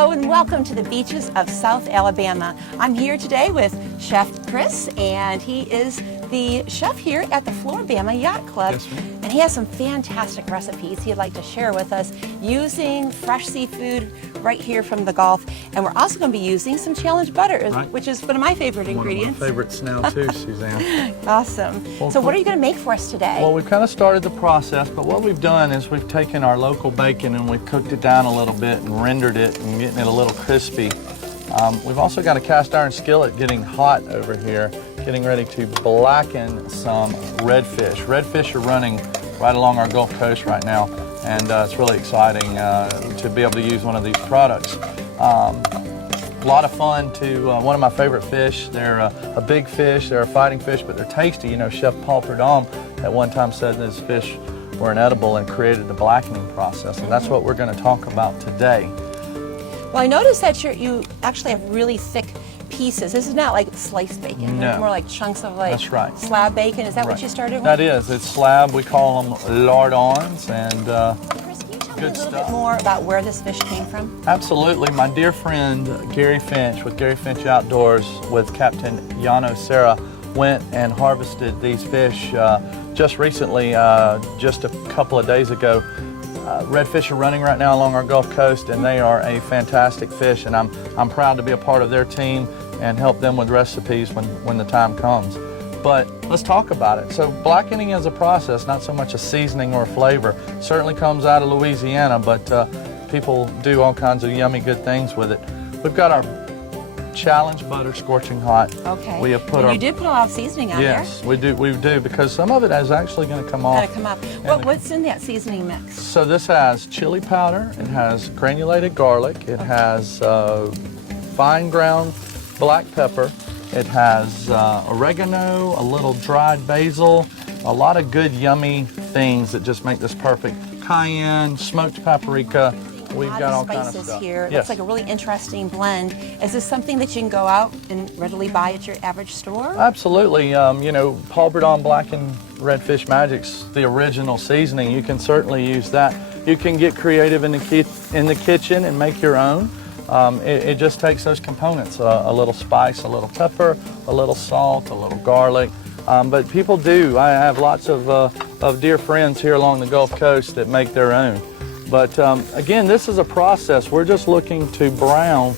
Hello and welcome to the beaches of South Alabama. I'm here today with Chef Chris, and he is the chef here at the Floribama Yacht Club. Yes, ma'am. And he has some fantastic recipes he'd like to share with us using fresh seafood right here from the Gulf. And we're also going to be using some challenge butter, right, which is one of my favorite ingredients. One of my favorites now too, Suzanne. Awesome. Well, so what are you going to make for us today? Well, we've kind of started the process, but what we've done is we've taken our local bacon and we've cooked it down a little bit and rendered it and getting it a little crispy. We've also got a cast iron skillet getting hot over here, getting ready to blacken some redfish. Redfish are running right along our Gulf Coast right now, and it's really exciting to be able to use one of these products. A lot of fun to one of my favorite fish. They're a big fish, they're a fighting fish, but they're tasty. You know, Chef Paul Prudhomme at one time said this fish were inedible and created the blackening process, and that's what we're going to talk about today. Well, I noticed that you actually have really thick pieces. This is not like sliced bacon. No. It's more like chunks of like That's right. slab bacon. Is that what you started with? That is. It's slab. We call them lardons, and Chris, can you tell me a good little stuff. bit more about where this fish came from? Absolutely. My dear friend Gary Finch with Gary Finch Outdoors with Captain Yano Serra went and harvested these fish just recently, just a couple of days ago. Redfish are running right now along our Gulf Coast, and they are a fantastic fish, and I'm proud to be a part of their team and help them with recipes when the time comes. But let's talk about it. So blackening is a process, not so much a seasoning or a flavor. Certainly comes out of Louisiana, but people do all kinds of yummy good things with it. We've got our challenge butter scorching hot. Okay. We have put you did put a lot of seasoning on there. Yes, we do, because some of it is actually going to come off. Got to come up. What's in that seasoning mix? So this has chili powder, it has granulated garlic, it has fine ground black pepper, it has oregano, a little dried basil, a lot of good yummy things that just make this perfect. Cayenne, smoked paprika. We've got all kinds of stuff here. It Yes. looks like a really interesting blend. Is this something that you can go out and readily buy at your average store? Absolutely. You know, Paul Prudhomme Blackened Redfish Magic's the original seasoning. You can certainly use that. You can get creative in the kitchen and make your own. It just takes those components, a little spice, a little pepper, a little salt, a little garlic. But people do. I have lots of dear friends here along the Gulf Coast that make their own. But again, this is a process. We're just looking to brown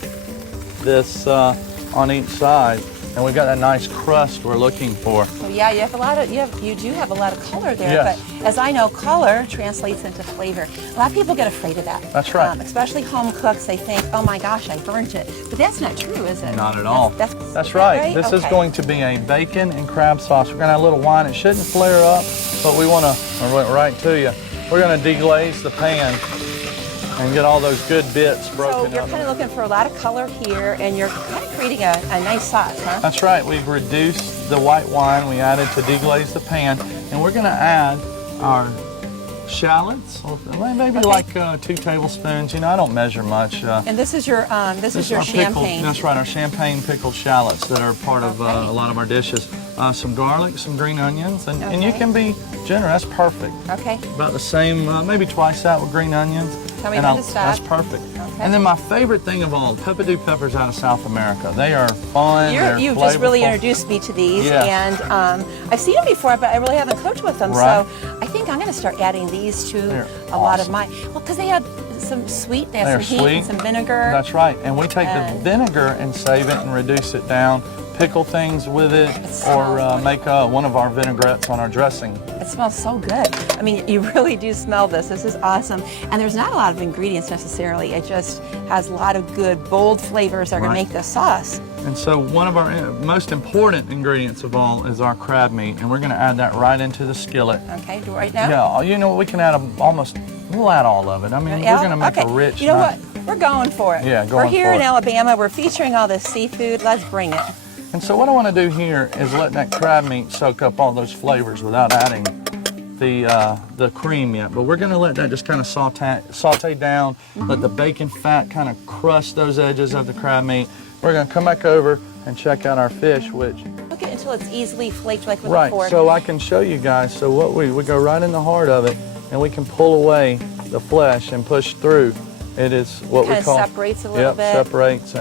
this on each side, and we've got that nice crust we're looking for. So yeah, you do have a lot of color there. Yes. But as I know, color translates into flavor. A lot of people get afraid of that. That's right. Especially home cooks, they think, oh my gosh, I burnt it. But that's not true, is it? Not at all. That's right. This is Okay. going to be a bacon and crab sauce. We're going to have a little wine. It shouldn't flare up, but we want to, I went right to you. We're going to deglaze the pan and get all those good bits broken up. So you're kind of looking for a lot of color here, and you're kind of creating a nice sauce, huh? That's right. We've reduced the white wine we added to deglaze the pan, and we're going to add our shallots, or maybe like 2 tablespoons. You know, I don't measure much. And this is your champagne. That's right, our champagne pickled shallots that are part of a lot of our dishes. Some garlic, some green onions, and you can be generous. That's perfect. Okay. About the same, maybe twice that with green onions. Tell me when to stop. That's perfect. Okay. And then my favorite thing of all, pepperdew peppers out of South America. They are fun. You've just really introduced me to these, Yes. and I've seen them before, but I really haven't cooked with them. Right. So I think I'm going to start adding these to They're a lot of awesome. my. Well, because they have some sweet, they have some They're heat, and sweet. some vinegar. That's right. And we take the And- vinegar and save it and reduce it down, pickle things with it, or make one of our vinaigrettes on our dressing. It smells so good. I mean, you really do smell this. This is awesome. And there's not a lot of ingredients necessarily. It just has a lot of good, bold flavors that are going to make this sauce. And so one of our most important ingredients of all is our crab meat, and we're going to add that right into the skillet. Okay, do it right now? Yeah, you know, we can add we'll add all of it. I mean, we're going to make a rich. You know what? We're going for it. Yeah, We're going here for in it. Alabama. We're featuring all this seafood. Let's bring it. And so what I want to do here is let that crab meat soak up all those flavors without adding the cream yet. But we're going to let that just kind of saute down, let the bacon fat kind of crush those edges of the crab meat. We're going to come back over and check out our fish, which... Cook it until it's easily flaked like with a Right, fork. so I can show you guys. So what we go right in the heart of it, and we can pull away the flesh and push through. It is what we Kind call. of separates a little bit. Separates,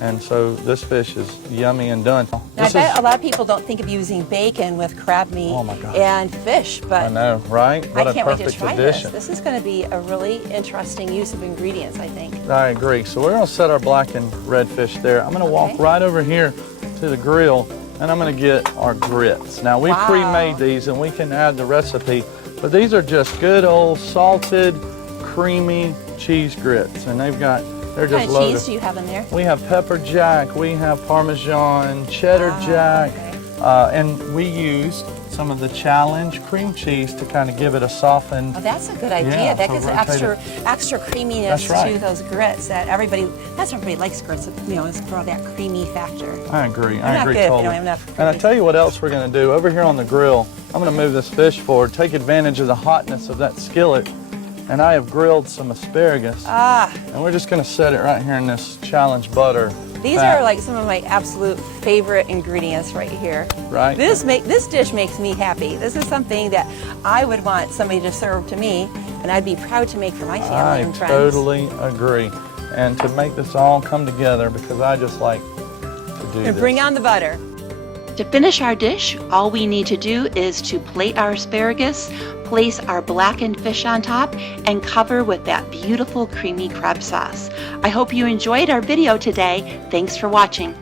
and so this fish is yummy and done. Now, I bet a lot of people don't think of using bacon with crab meat and fish, but I know, right? What I a can't wait to perfect try addition. this. This is going to be a really interesting use of ingredients, I think. I agree. So we're going to set our blackened redfish there. I'm going to walk right over here to the grill, and I'm going to get our grits. Now, we pre-made these, and we can add the recipe, but these are just good old salted, creamy cheese grits, and they're just What kind of loaded. cheese do you have in there? We have pepper jack, we have Parmesan, cheddar jack, and we used some of the Challenge cream cheese to kind of give it a softened. Oh, that's a good idea. Yeah, that so gives rotate extra creaminess That's right. to those grits. That's what everybody likes grits. You know, is for that creamy factor. I agree. They're I not agree good if you totally. don't have enough And I creamy. tell you what else we're going to do over here on the grill. I'm going to move this fish forward, take advantage of the hotness of that skillet, and I have grilled some asparagus. And we're just going to set it right here in this Challenge butter. These are like some of my absolute favorite ingredients right here. Right. This dish makes me happy. This is something that I would want somebody to serve to me, and I'd be proud to make for my family and friends. I totally agree. And to make this all come together, because I just like to do this. Bring on the butter. To finish our dish, all we need to do is to plate our asparagus, place our blackened fish on top, and cover with that beautiful creamy crab sauce. I hope you enjoyed our video today. Thanks for watching.